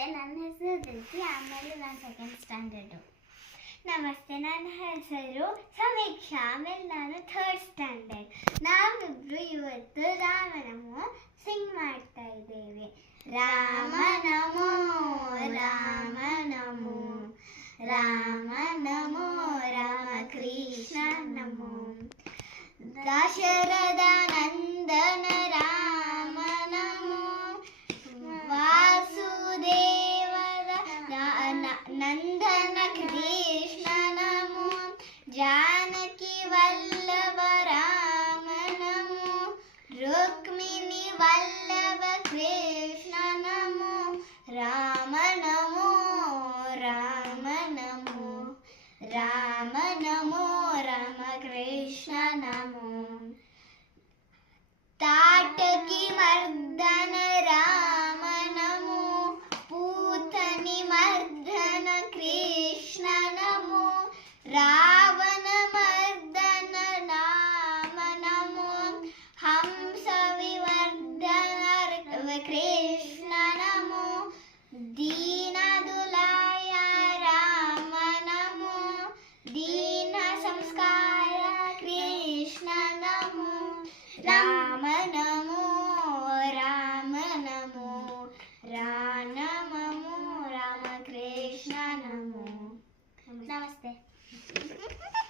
ನಮಸ್ತೆ, ನನ್ನ ಹೆಸರು ದಿಲ್ಸಿ. ಆಮೇಲೆ ನಾನು ಸೆಕೆಂಡ್ ಸ್ಟ್ಯಾಂಡರ್ಡು. ನಮಸ್ತೆ, ನನ್ನ ಹೆಸರು ಸಮೀಕ್ಷಾ. ಆಮೇಲೆ ನಾನು ಥರ್ಡ್ ಸ್ಟ್ಯಾಂಡರ್ಡ್. ನಾವಿಬ್ರು ಇವತ್ತು ರಾಮನಮೋ ಸಿಂಗ್ ಮಾಡ್ತಾ ಇದ್ದೇವೆ. ರಾಮ ನಮೋ ರಾಮ ನಮೋ ರಾಮ ನಮೋ ರಾಮ ಕೃಷ್ಣ ನಮೋ. ದಶರಥ ನಂದನ ರಾಮ ನಮೋ ವಾಸುದೇವರ ನಂದನ ಕೃಷ್ಣ